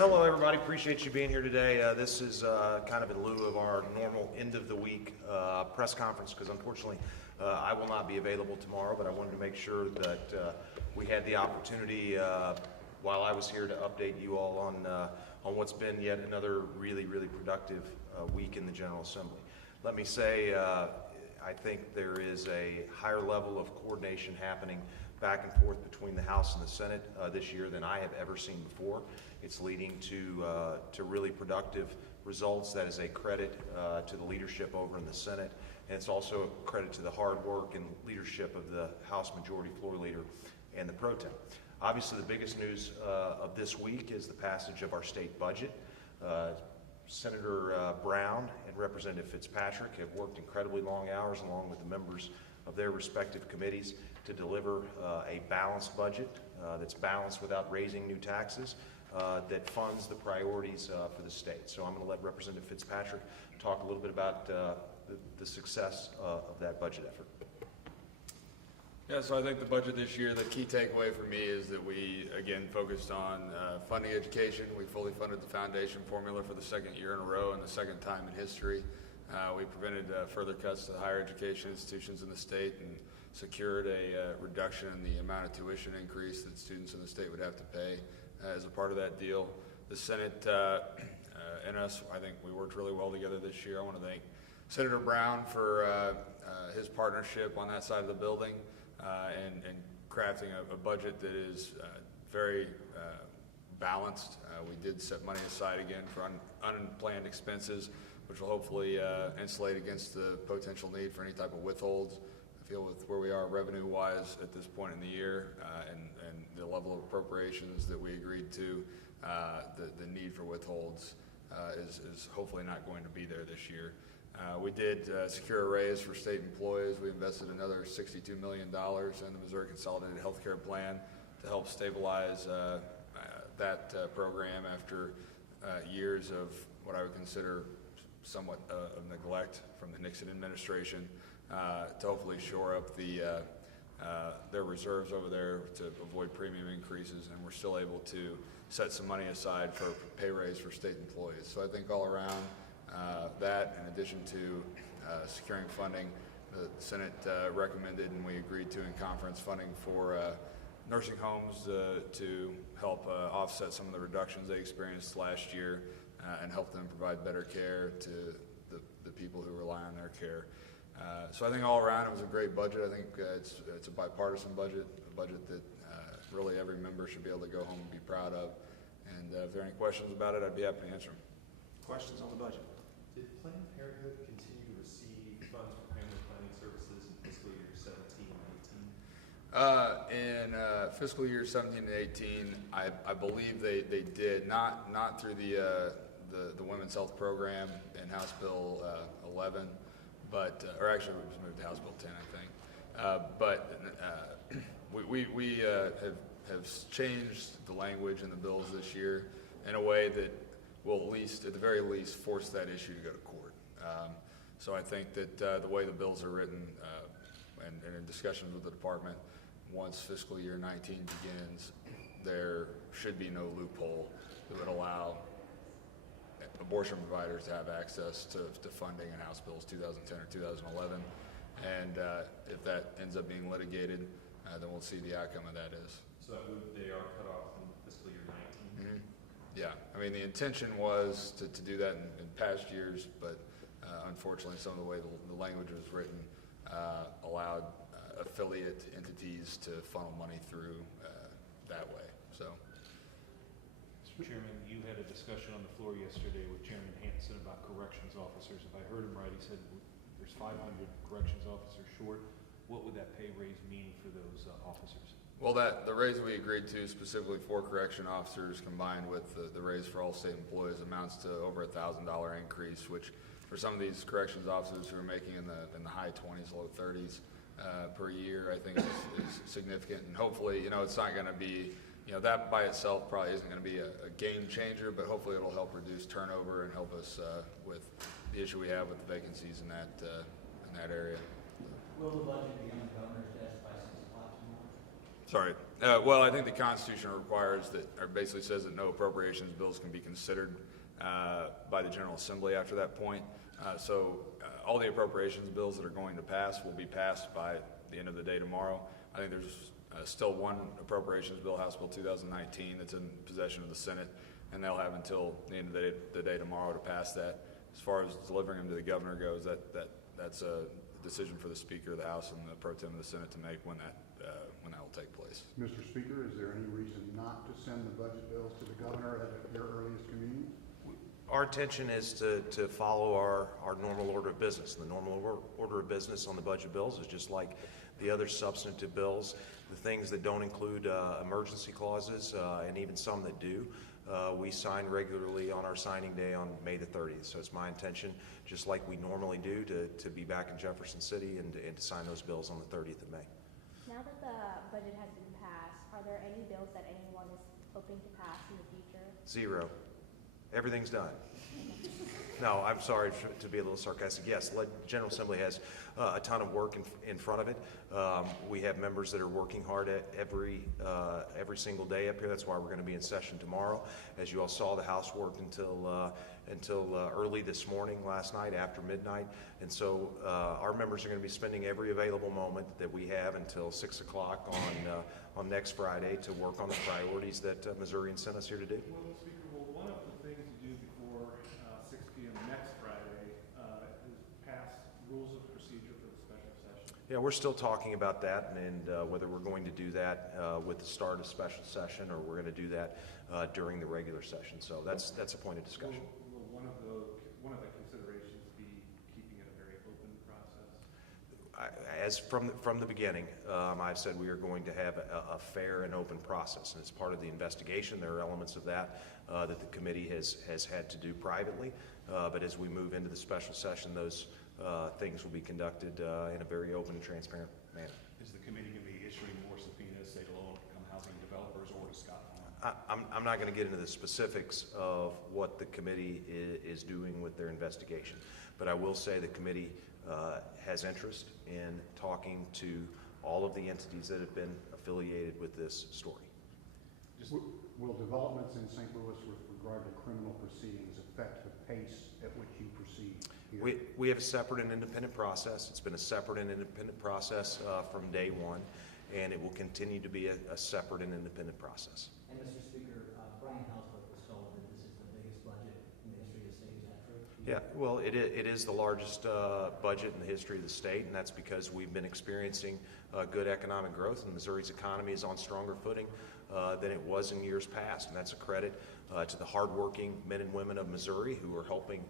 Hello, everybody. Appreciate you being here today. This is kind of in lieu of our normal end of the week press conference because unfortunately I will not be available tomorrow, but I wanted to make sure that we had the opportunity while I was here to update you all on what's been yet another really productive week in the General Assembly. Let me say I think there is a higher level of coordination happening back and forth between the House and the Senate this year than I have ever seen before. It's leading to really productive results. That is a credit to the leadership over in the Senate, and it's also a credit to the hard work and leadership of the House Majority Floor Leader and the Pro Tem. Obviously, the biggest news of this week is the passage of our state budget. Senator Brown and Representative Fitzpatrick have worked incredibly long hours along with the members of their respective committees to deliver a balanced budget that's balanced without raising new taxes, that funds the priorities for the state. So I'm going to let Representative Fitzpatrick talk a little bit about the success of that budget effort. Yeah, so I think the budget this year, the key takeaway for me is that we, again, focused on funding education. We fully funded the foundation formula for the second year in a row and the second time in history. We prevented further cuts to the higher education institutions in the state and secured a reduction in the amount of tuition increase that students in the state would have to pay as a part of that deal. The Senate and us, I think we worked really well together this year. I want to thank Senator Brown for his partnership on that side of the building and crafting a budget that is very balanced. We did set money aside again for unplanned expenses, which will hopefully insulate against the potential need for any type of withholds. I feel with where we are revenue-wise at this point in the year and the level of appropriations that we agreed to, the need for withholds is hopefully not going to be there this year. We did secure a raise for state employees. We invested another $62 million in the Missouri Consolidated Healthcare Plan to help stabilize that program after years of what I would consider somewhat of neglect from the Nixon administration, to hopefully shore up their reserves over there to avoid premium increases, and we're still able to set some money aside for pay raise for state employees. So I think all around that, in addition to securing funding, the Senate recommended and we agreed to in conference funding for nursing homes to help offset some of the reductions they experienced last year and help them provide better care to the people who rely on their care. So I think all around it was a great budget. I think it's a bipartisan budget, a budget that really every member should be able to go home and be proud of. And if there are any questions about it, I'd be happy to answer them. Questions on the budget? Did Planned Parenthood continue to receive funds for family planning services in fiscal year 17 and 18? In fiscal year 17 and 18, I believe they did, not through the Women's Health Program in House Bill 11, but or actually we just moved to House Bill 10, I think. But we have changed the language in the bills this year in a way that will at the very least force that issue to go to court. So I think that the way the bills are written and in discussions with the department, once fiscal year 19 begins, there should be no loophole that would allow abortion providers to have access to funding in House Bills 2010 or 2011. And if that ends up being litigated, then we'll see the outcome of that is. So they are cut off in fiscal year 19? Mm-hmm. Yeah, I mean, the intention was to do that in past years, but unfortunately some of the way the language was written allowed affiliate entities to funnel money through that way. So, Mr. Chairman, you had a discussion on the floor yesterday with Chairman Hanson about corrections officers. If I heard him right, he said there's 500 corrections officers short. What would that pay raise mean for those officers? Well, the raise we agreed to specifically for correction officers combined with the raise for all state employees amounts to over $1,000 increase, which for some of these corrections officers who are making in the high 20s, low 30s per year, I think is significant. And hopefully, it's not going to be, that by itself probably isn't going to be a game changer, but hopefully it'll help reduce turnover and help us with the issue we have with the vacancies in that area. Will the budget be on the governor's desk by 6 o'clock tomorrow? Sorry. Well, I think the Constitution requires that, or basically says that no appropriations bills can be considered by the General Assembly after that point. All the appropriations bills that are going to pass will be passed by the end of the day tomorrow. I think there's still one appropriations bill, House Bill 2019, that's in possession of the Senate, and they'll have until the end of the day tomorrow to pass that. As far as delivering them to the governor goes, that's a decision for the Speaker of the House and the Pro Tem of the Senate to make when that will take place. Mr. Speaker, is there any reason not to send the budget bills to the governor at their earliest convenience? Our intention is to follow our normal order of business. The normal order of business on the budget bills is just like the other substantive bills. The things that don't include emergency clauses, and even some that do, we sign regularly on our signing day on May the 30th. So it's my intention, just like we normally do, to be back in Jefferson City and to sign those bills on the 30th of May. Now that the budget has been passed, are there any bills that anyone is hoping to pass in the future? Zero. Everything's done. No, I'm sorry to be a little sarcastic. Yes, the General Assembly has a ton of work in front of it. We have members that are working hard at every single day up here. That's why we're going to be in session tomorrow. As you all saw, the House worked until early this morning, last night, after midnight. And so our members are going to be spending every available moment that we have until 6 o'clock on next Friday to work on the priorities that Missourians sent us here to do. Well, Speaker, one of the things to do before 6 p.m. next Friday is pass rules of procedure for the special session. Yeah, we're still talking about that and whether we're going to do that with the start of special session or we're going to do that during the regular session. So that's a point of discussion. Will one of the considerations be keeping it a very open process? As from the beginning, I've said we are going to have a fair and open process, and it's part of the investigation. There are elements of that that the committee has had to do privately, but as we move into the special session, those things will be conducted in a very open and transparent manner. Is the committee going to be issuing more subpoenas, say, to low-income housing developers or to Scott Haahr? I'm not going to get into the specifics of what the committee is doing with their investigation, but I will say the committee has interest in talking to all of the entities that have been affiliated with this story. Will developments in St. Louis with regard to criminal proceedings affect the pace at which you proceed here? We have a separate and independent process. It's been a separate and independent process from day one, and it will continue to be a separate and independent process. And Mr. Speaker, Brian Hausberg was told that this is the biggest budget in the history of the state. Is that true? Yeah, well, it is the largest budget in the history of the state, and that's because we've been experiencing good economic growth, and Missouri's economy is on stronger footing than it was in years past, and that's a credit to the hardworking men and women of Missouri who are helping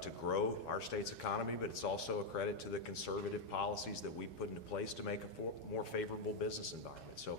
to grow our state's economy, but it's also a credit to the conservative policies that we've put into place to make a more favorable business environment. So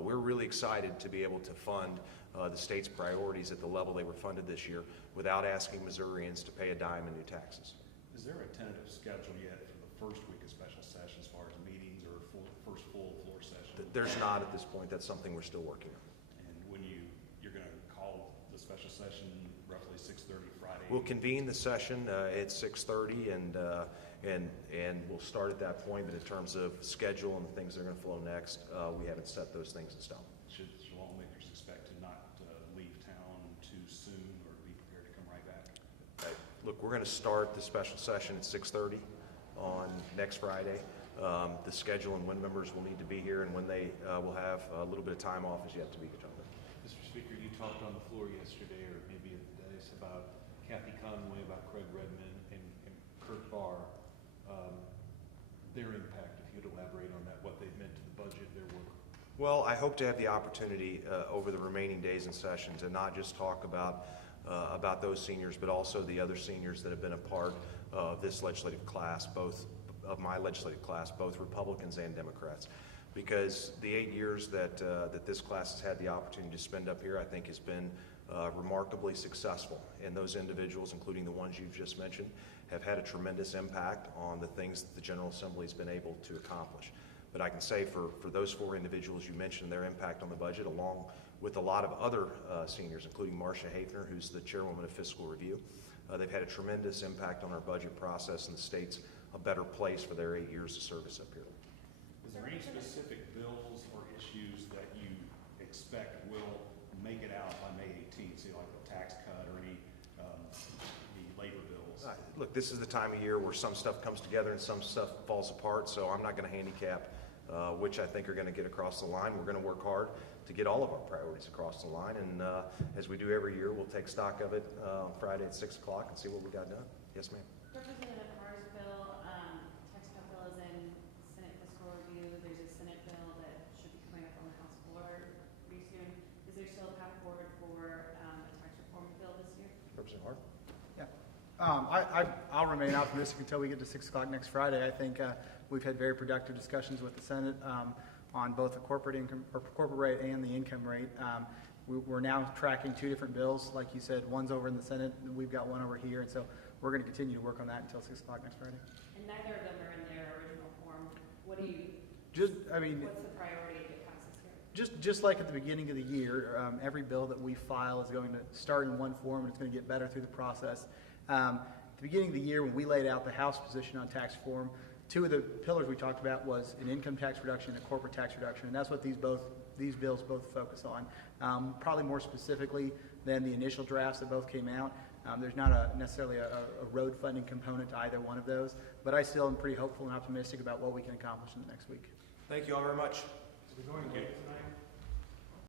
we're really excited to be able to fund the state's priorities at the level they were funded this year without asking Missourians to pay a dime in new taxes. Is there a tentative schedule yet for the first week of special session as far as meetings or first full floor session? There's not at this point. That's something we're still working on. And when you're going to call the special session roughly 6:30 Friday? We'll convene the session at 6:30 and we'll start at that point, but in terms of schedule and the things that are going to flow next, we haven't set those things in stone. Should lawmakers expect to not leave town too soon or be prepared to come right back? Look, we're going to start the special session at 6:30 on next Friday. The schedule and when members will need to be here and when they will have a little bit of time off is yet to be determined. Mr. Speaker, you talked on the floor yesterday, or maybe today, about Kathy Conway, about Craig Redmond, and Kurt Haahr, their impact, if you'd elaborate on that, what they've meant to the budget, their work. Well, I hope to have the opportunity over the remaining days in session to not just talk about those seniors, but also the other seniors that have been a part of this legislative class, both of my legislative class, both Republicans and Democrats. Because the 8 years that this class has had the opportunity to spend up here, I think has been remarkably successful. And those individuals, including the ones you've just mentioned, have had a tremendous impact on the things that the General Assembly has been able to accomplish. But I can say for those 4 individuals you mentioned, their impact on the budget, along with a lot of other seniors, including Marcia Haahr, who's the chairwoman of Fiscal Review, they've had a tremendous impact on our budget process, and the state's a better place for their 8 years of service up here. Is there any specific bills or issues look, this is the time of year where some stuff comes together and some stuff falls apart, so I'm not going to handicap which I think are going to get across the line. We're going to work hard to get all of our priorities across the line, and as we do every year, we'll take stock of it Friday at 6 o'clock and see what we got done. Yes, ma'am. Representative Hahr's bill, tax cut bill is in Senate fiscal review. There's a Senate bill that should be coming up on the House floor pretty soon. Is there still a path forward for a tax reform bill this year? Representative Haahr? I'll remain optimistic until we get to 6 o'clock next Friday. I think we've had very productive discussions with the Senate on both the corporate income or corporate rate and the income rate. We're now tracking two different bills. Like you said, one's over in the Senate, and we've got one over here. And so we're going to continue to work on that until 6 o'clock next Friday. And neither of them are in their original form. What do you, What's the priority if it passes here? Just like at the beginning of the year, every bill that we file is going to start in one form, and it's going to get better through the process. At the beginning of the year, when we laid out the House position on tax reform, two of the pillars we talked about was an income tax reduction and a corporate tax reduction, and that's what these bills both focus on. Probably more specifically than the initial drafts that both came out. There's not necessarily a road funding component to either one of those, but I still am pretty hopeful and optimistic about what we can accomplish in the next week. Thank you all very much. Are we going to get tonight?